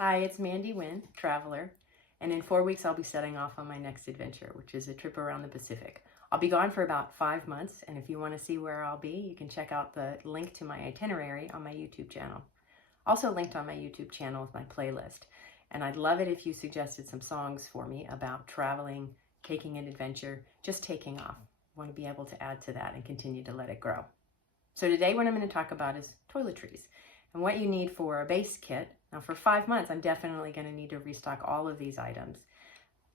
Hi, it's Mandy Wynn, traveler, and in 4 weeks I'll be setting off on my next adventure, which is a trip around the Pacific. I'll be gone for about 5 months, and if you want to see where I'll be, you can check out the link to my itinerary on my YouTube channel. Also linked on my YouTube channel is my playlist, and I'd love it if you suggested some songs for me about traveling, taking an adventure, just taking off. I want to be able to add to that and continue to let it grow. So today what I'm going to talk about is toiletries and what you need for a base kit. Now for 5 months, I'm definitely going to need to restock all of these items.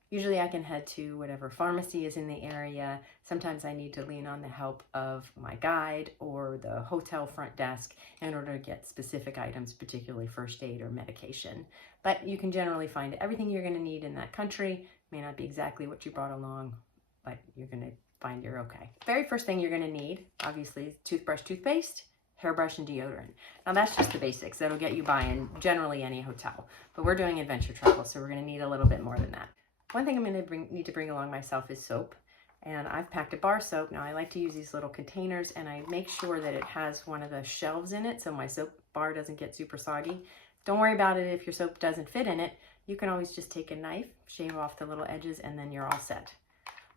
Usually I can head to whatever pharmacy is in the area. Sometimes I need to lean on the help of my guide or the hotel front desk in order to get specific items, particularly first aid or medication. But you can generally find everything you're going to need in that country. May not be exactly what you brought along, but you're going to find you're okay. Very first thing you're going to need, obviously, is toothbrush, toothpaste, hairbrush, and deodorant. Now that's just the basics. That'll get you by in generally any hotel. But we're doing adventure travel, so we're going to need a little bit more than that. One thing I'm going to need to bring along myself is soap. And I've packed a bar soap. Now I like to use these little containers, and I make sure that it has one of the shelves in it so my soap bar doesn't get super soggy. Don't worry about it if your soap doesn't fit in it. You can always just take a knife, shave off the little edges, and then you're all set.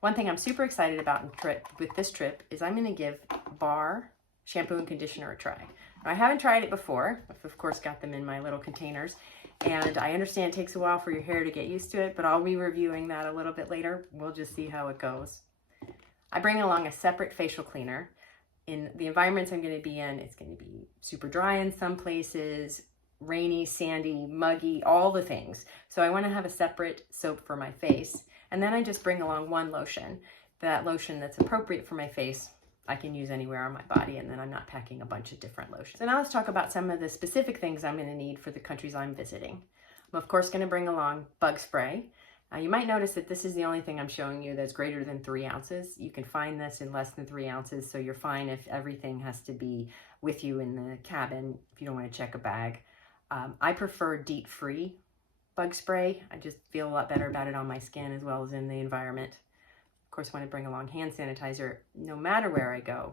One thing I'm super excited about with this trip is I'm going to give bar shampoo and conditioner a try. Now, I haven't tried it before. I've of course got them in my little containers, and I understand it takes a while for your hair to get used to it, but I'll be reviewing that a little bit later. We'll just see how it goes. I bring along a separate facial cleaner. In the environments I'm going to be in, it's going to be super dry in some places, rainy, sandy, muggy, all the things. So I want to have a separate soap for my face, and then I just bring along one lotion. That lotion that's appropriate for my face I can use anywhere on my body, and then I'm not packing a bunch of different lotions. So now let's talk about some of the specific things I'm going to need for the countries I'm visiting. I'm of course going to bring along bug spray. You might notice that this is the only thing I'm showing you that's greater than 3 ounces. You can find this in less than 3 ounces, so you're fine if everything has to be with you in the cabin if you don't want to check a bag. I prefer DEET-free bug spray. I just feel a lot better about it on my skin as well as in the environment. Of course, want to bring along hand sanitizer no matter where I go,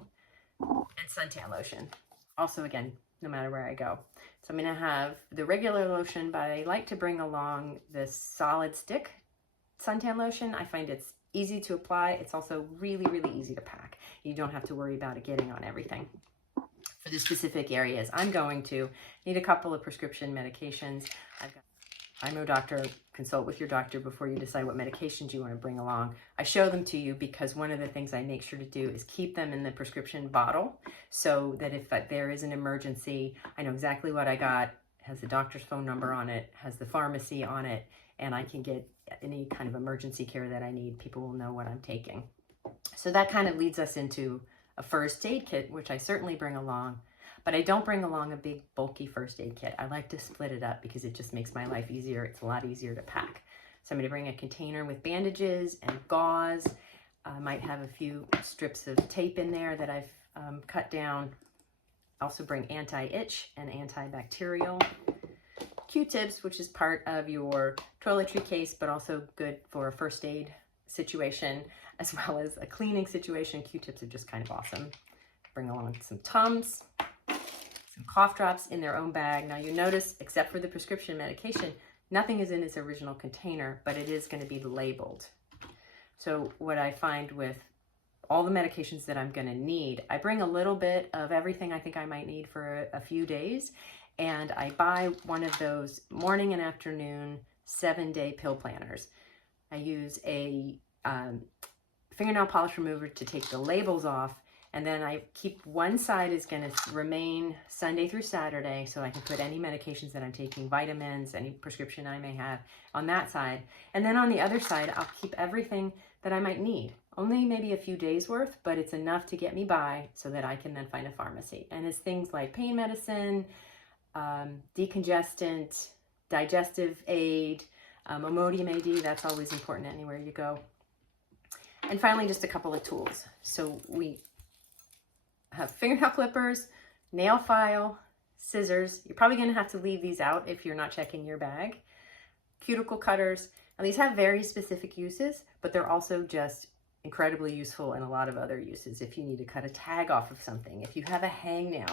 and suntan lotion. Also, again, no matter where I go. So I'm going to have the regular lotion, but I like to bring along this solid stick suntan lotion. I find it's easy to apply. It's also really, really easy to pack. You don't have to worry about it getting on everything. For the specific areas I'm going to, need a couple of prescription medications. I'm no doctor. Consult with your doctor before you decide what medications you want to bring along. I show them to you because one of the things I make sure to do is keep them in the prescription bottle so that if there is an emergency, I know exactly what I got, has the doctor's phone number on it, has the pharmacy on it, and I can get any kind of emergency care that I need. People will know what I'm taking. So that kind of leads us into a first aid kit, which I certainly bring along. But I don't bring along a big bulky first aid kit. I like to split it up because it just makes my life easier. It's a lot easier to pack. So I'm going to bring a container with bandages and gauze. I might have a few strips of tape in there that I've cut down. Also bring anti-itch and antibacterial. Q-tips, which is part of your toiletry case, but also good for a first aid situation, as well as a cleaning situation. Q-tips are just kind of awesome. Bring along some Tums. Some cough drops in their own bag. Now you notice, except for the prescription medication, nothing is in its original container, but it is going to be labeled. So what I find with all the medications that I'm going to need, I bring a little bit of everything I think I might need for a few days, and I buy one of those morning and afternoon 7-day pill planners. I use a fingernail polish remover to take the labels off, and then I keep one side is going to remain Sunday through Saturday, so I can put any medications that I'm taking, vitamins, any prescription I may have on that side. And then on the other side, I'll keep everything that I might need. Only maybe a few days worth, but it's enough to get me by so that I can then find a pharmacy. And it's things like pain medicine, decongestant, digestive aid, Imodium AD, that's always important anywhere you go. And finally, just a couple of tools. So we have fingernail clippers, nail file, scissors. You're probably going to have to leave these out if you're not checking your bag. Cuticle cutters. Now these have very specific uses, but they're also just incredibly useful in a lot of other uses. If you need to cut a tag off of something, if you have a hangnail,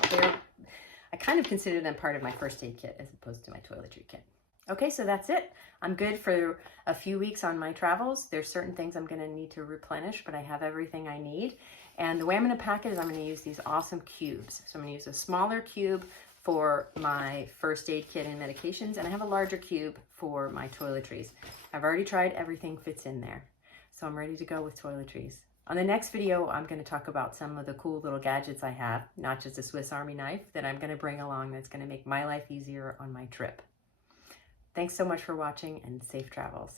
I kind of consider them part of my first aid kit as opposed to my toiletry kit. Okay, so that's it. I'm good for a few weeks on my travels. There's certain things I'm going to need to replenish, but I have everything I need. And the way I'm going to pack it is I'm going to use these awesome cubes. So I'm going to use a smaller cube for my first aid kit and medications, and I have a larger cube for my toiletries. I've already tried, everything fits in there. So I'm ready to go with toiletries. On the next video, I'm going to talk about some of the cool little gadgets I have, not just a Swiss Army knife, that I'm going to bring along that's going to make my life easier on my trip. Thanks so much for watching, and safe travels.